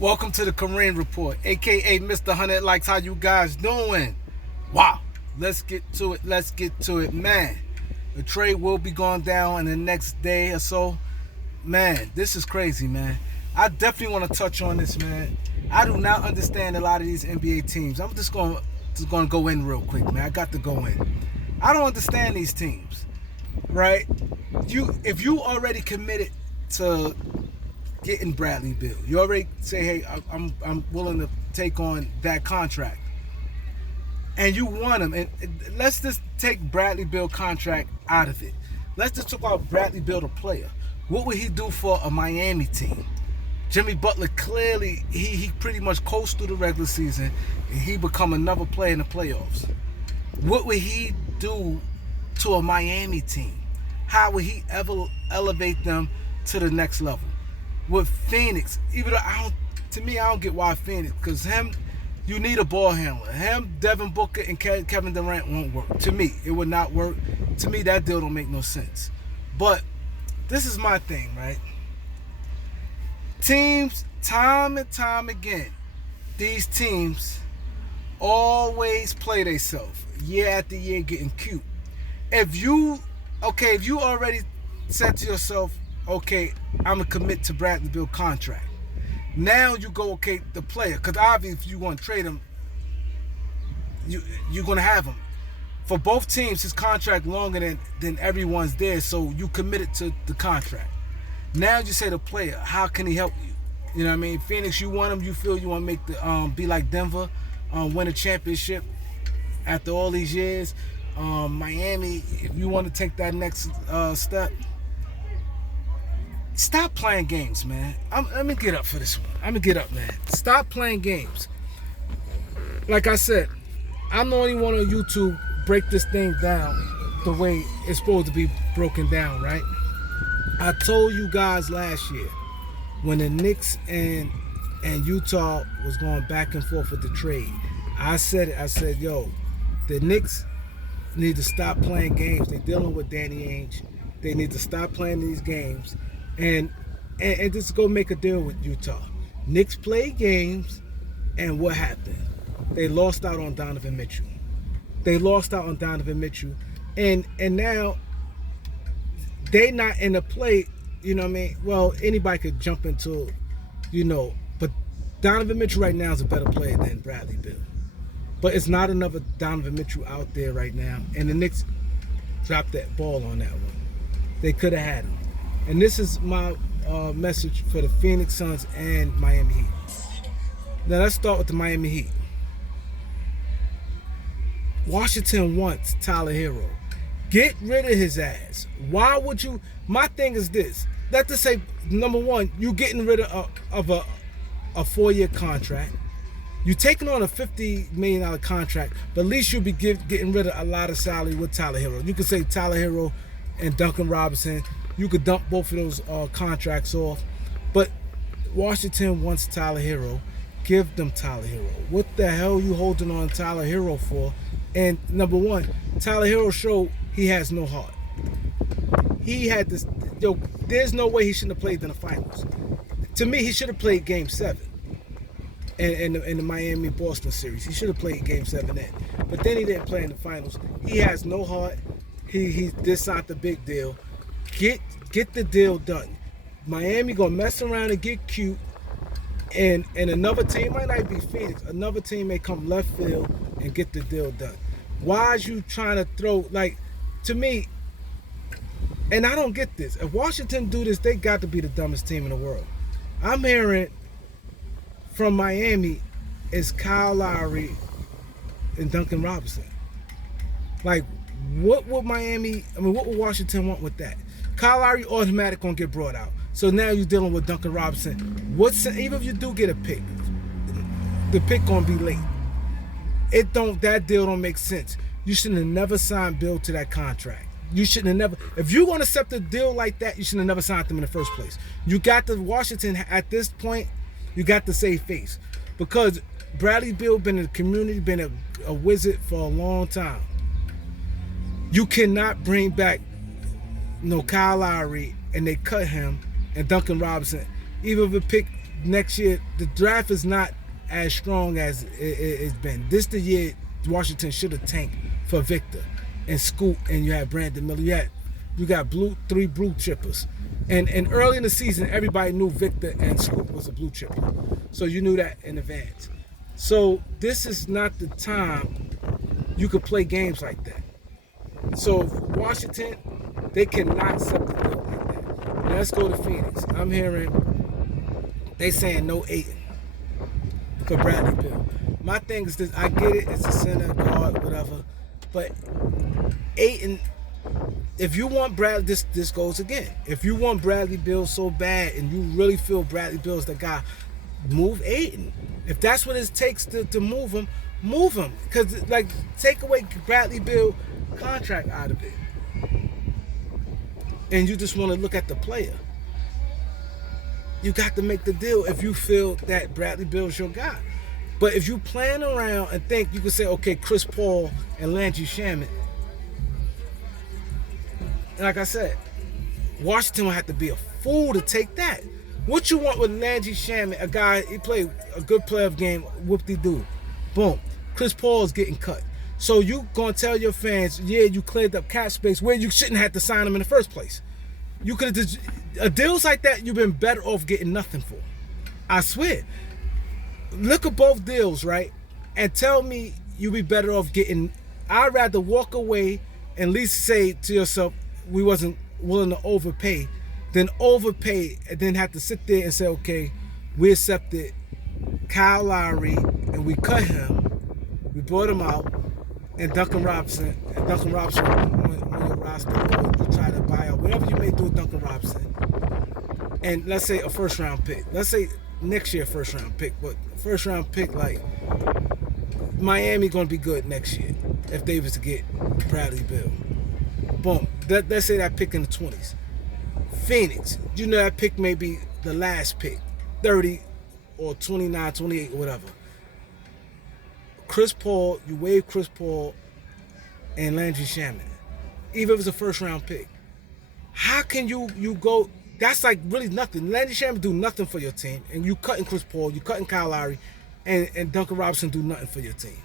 Welcome to the Kareem Report, aka Mr. 100 Likes. How you guys doing? Wow, let's get to it. Man. The trade will be going down in the next day or so. Man, this is crazy, man. I definitely want to touch on this, man. I do not understand a lot of these NBA teams. I'm just going to go in real quick, man. I got to go in. I don't understand these teams, right? If you already committed to getting Bradley Beal, you already say, hey, I'm willing to take on that contract, and you want him. And let's just take Bradley Beal contract out of it. Let's just talk about Bradley Beal, the player. What would he do for a Miami team? Jimmy Butler clearly he pretty much coasted through the regular season, and he become another player in the playoffs. What would he do to a Miami team? How would he ever elevate them to the next level? With Phoenix, even though I don't get why Phoenix, because you need a ball handler. Devin Booker, and Kevin Durant won't work. To me, it would not work. To me, that deal don't make no sense. But this is my thing, right? Teams, time and time again, these teams always play themselves year after year, getting cute. If you already said to yourself, okay, I'm going to commit to Bradley Beal contract. Now you go, okay, the player, because obviously if you want to trade him, you're going to have him. For both teams, his contract longer than everyone's there, so you committed to the contract. Now you say the player, how can he help you? You know what I mean? Phoenix, you want him, you feel you want to make the be like Denver, win a championship after all these years. Miami, if you want to take that next step, stop playing games, man. Let me get up for this one. I'm going to get up, man. Stop playing games. Like I said, I'm the only one on YouTube break this thing down the way it's supposed to be broken down, right? I told you guys last year when the Knicks and Utah was going back and forth with the trade. I said, yo, the Knicks need to stop playing games. They're dealing with Danny Ainge. They need to stop playing these games and just go make a deal with Utah. Knicks played games, and what happened? They lost out on Donovan Mitchell. And now they not in the play, you know what I mean? Well, anybody could jump into, but Donovan Mitchell right now is a better player than Bradley Beal. But it's not another Donovan Mitchell out there right now. And the Knicks dropped that ball on that one. They could have had him. And this is my message for the Phoenix Suns and Miami Heat. Now let's start with the Miami Heat. Washington wants Tyler Hero. Get rid of his ass. Why would you? My thing is this. Let's just say, number one, you getting rid of a 4-year contract. You taking on a $50 million contract, but at least you'll be getting rid of a lot of salary with Tyler Hero. You could say Tyler Hero and Duncan Robinson. You could dump both of those contracts off. But Washington wants Tyler Hero. Give them Tyler Hero. What the hell are you holding on Tyler Hero for? And number one, Tyler Hero showed he has no heart. He had this. There's no way he shouldn't have played in the finals. To me, he should have played Game 7 in the Miami-Boston series. He should have played Game 7 then. But then he didn't play in the finals. He has no heart. This not the big deal. Get the deal done. Miami gonna mess around and get cute. And another team, might not be Phoenix, another team may come left field and get the deal done. Why is you trying to throw, to me, and I don't get this. If Washington do this, they got to be the dumbest team in the world. I'm hearing from Miami is Kyle Lowry and Duncan Robinson. What would Washington want with that? Kyle Lowry automatic gonna get brought out. So now you're dealing with Duncan Robinson. Even if you do get a pick, the pick gonna be late. That deal don't make sense. You shouldn't have never signed Bill to that contract. You shouldn't have never. If you're gonna accept a deal like that, you shouldn't have never signed them in the first place. You got to Washington at this point. You got to save face because Bradley Beal been in the community, been a wizard for a long time. You cannot bring back Kyle Lowry and they cut him and Duncan Robinson, even if a pick next year the draft is not as strong as it's been. This the year Washington should have tanked for Victor and Scoot, and you had Brandon Miller. You got three blue chippers. And early in the season, everybody knew Victor and Scoot was a blue chipper. So you knew that in advance. So this is not the time you could play games like that. So Washington, they cannot set the bill like that. Now let's go to Phoenix. I'm hearing they saying no Ayton for Bradley Beal. My thing is this, I get it, it's a center, guard, whatever. But Ayton, if you want Bradley, this goes again. If you want Bradley Beal so bad and you really feel Bradley Beal's the guy, move Ayton. If that's what it takes to move him, move him. Because, like, take away Bradley Beal contract out of it. And you just want to look at the player. You got to make the deal if you feel that Bradley Beal's your guy. But if you plan around and think you can say, okay, Chris Paul and Landry Shamet, like I said, Washington will have to be a fool to take that. What you want with Landry Shamet, a guy, he played a good playoff game, whoop-de-doo. Boom. Chris Paul is getting cut. So you going to tell your fans, yeah, you cleared up cap space where you shouldn't have to sign him in the first place. You could have just, deals like that, you've been better off getting nothing for. I swear. Look at both deals, right? And tell me you'd be better off getting, I'd rather walk away and at least say to yourself, we wasn't willing to overpay, than overpay and then have to sit there and say, okay, we accepted Kyle Lowry and we cut him, we brought him out, and Duncan Robinson on your roster, you try to buy out whatever you may do with Duncan Robinson, and let's say a first round pick, let's say next year first round pick, but first round pick, like Miami gonna be good next year if they was to get Bradley Beal. Boom. Let's say that pick in the 20s. Phoenix, you know that pick may be the last pick, 30 or 29, 28, or whatever. Chris Paul, you waive Chris Paul and Landry Shamet, even if it's a first round pick. How can you go? That's like really nothing. Landry Shamet do nothing for your team, and you cutting Chris Paul, you cutting Kyle Lowry, and Duncan Robinson do nothing for your team.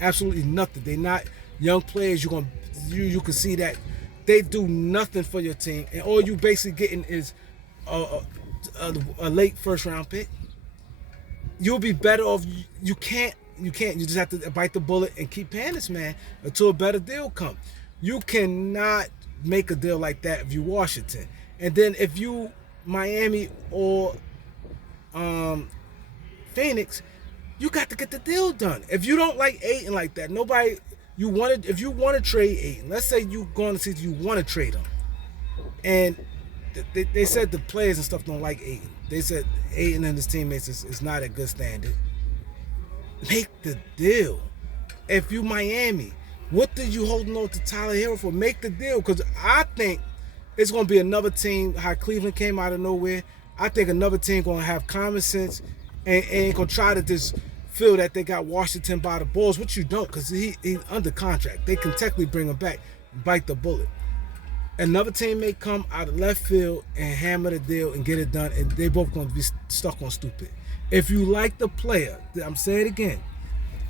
Absolutely nothing. They not young players. You can see that they do nothing for your team, and all you basically getting is a late first round pick. You'll be better off. You can't. You just have to bite the bullet and keep paying this man until a better deal comes. You cannot make a deal like that if you Washington. And then if you Miami or Phoenix, you got to get the deal done. If you don't like Ayton like that, if you want to trade Ayton, let's say you going to see you want to trade him, and they said the players and stuff don't like Ayton. They said Ayton and his teammates is not a good standard. Make the deal. If you Miami, what did you holding on to Tyler Hero for? Make the deal, because I think it's going to be another team. How Cleveland came out of nowhere, I think another team going to have common sense and ain't going to try to just feel that they got Washington by the balls, which you don't, because he's under contract. They can technically bring him back, bite the bullet. Another team may come out of left field and hammer the deal and get it done, and they both going to be stuck on stupid. If you like the player, I'm saying it again,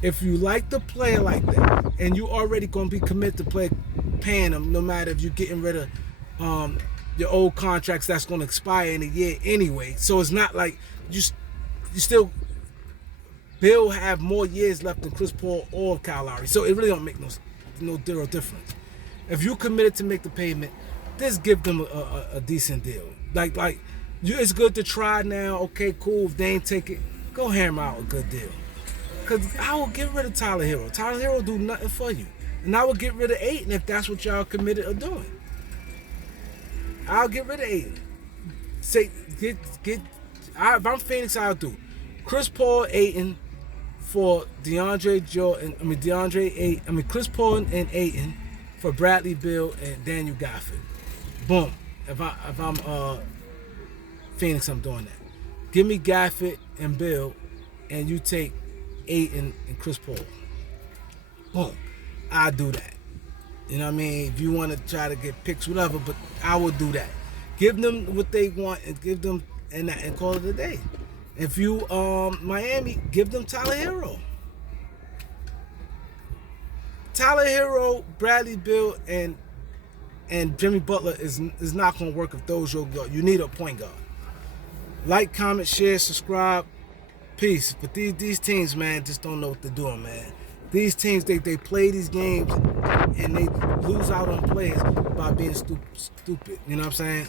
if you like the player like that, and you already going to be committed to paying them, no matter if you're getting rid of your old contracts that's going to expire in a year anyway. So it's not like you still, Bill have more years left than Chris Paul or Kyle Lowry. So it really don't make no difference. If you committed to make the payment, just give them a decent deal. Like it's good to try now. Okay, cool. If they ain't take it, go hammer out a good deal. Because I will get rid of Tyler Hero. Tyler Hero do nothing for you. And I will get rid of Ayton if that's what y'all committed to doing. I'll get rid of Ayton. If I'm Phoenix, I'll do Chris Paul, Ayton for Chris Paul and Ayton for Bradley Beal and Daniel Gafford. Boom. If I'm Phoenix, I'm doing that. Give me Gafford and Bill, and you take Ayton and Chris Paul. Boom. I'll do that. You know what I mean? If you want to try to get picks, whatever, but I will do that. Give them what they want and give them and call it a day. If you Miami, give them Tyler Hero. Tyler Hero, Bradley Beal, and Jimmy Butler is not gonna work if those your guard. You need a point guard. Like, comment, share, subscribe. Peace. But these teams, man, just don't know what they're doing, man. These teams, they play these games and they lose out on players by being stupid. You know what I'm saying?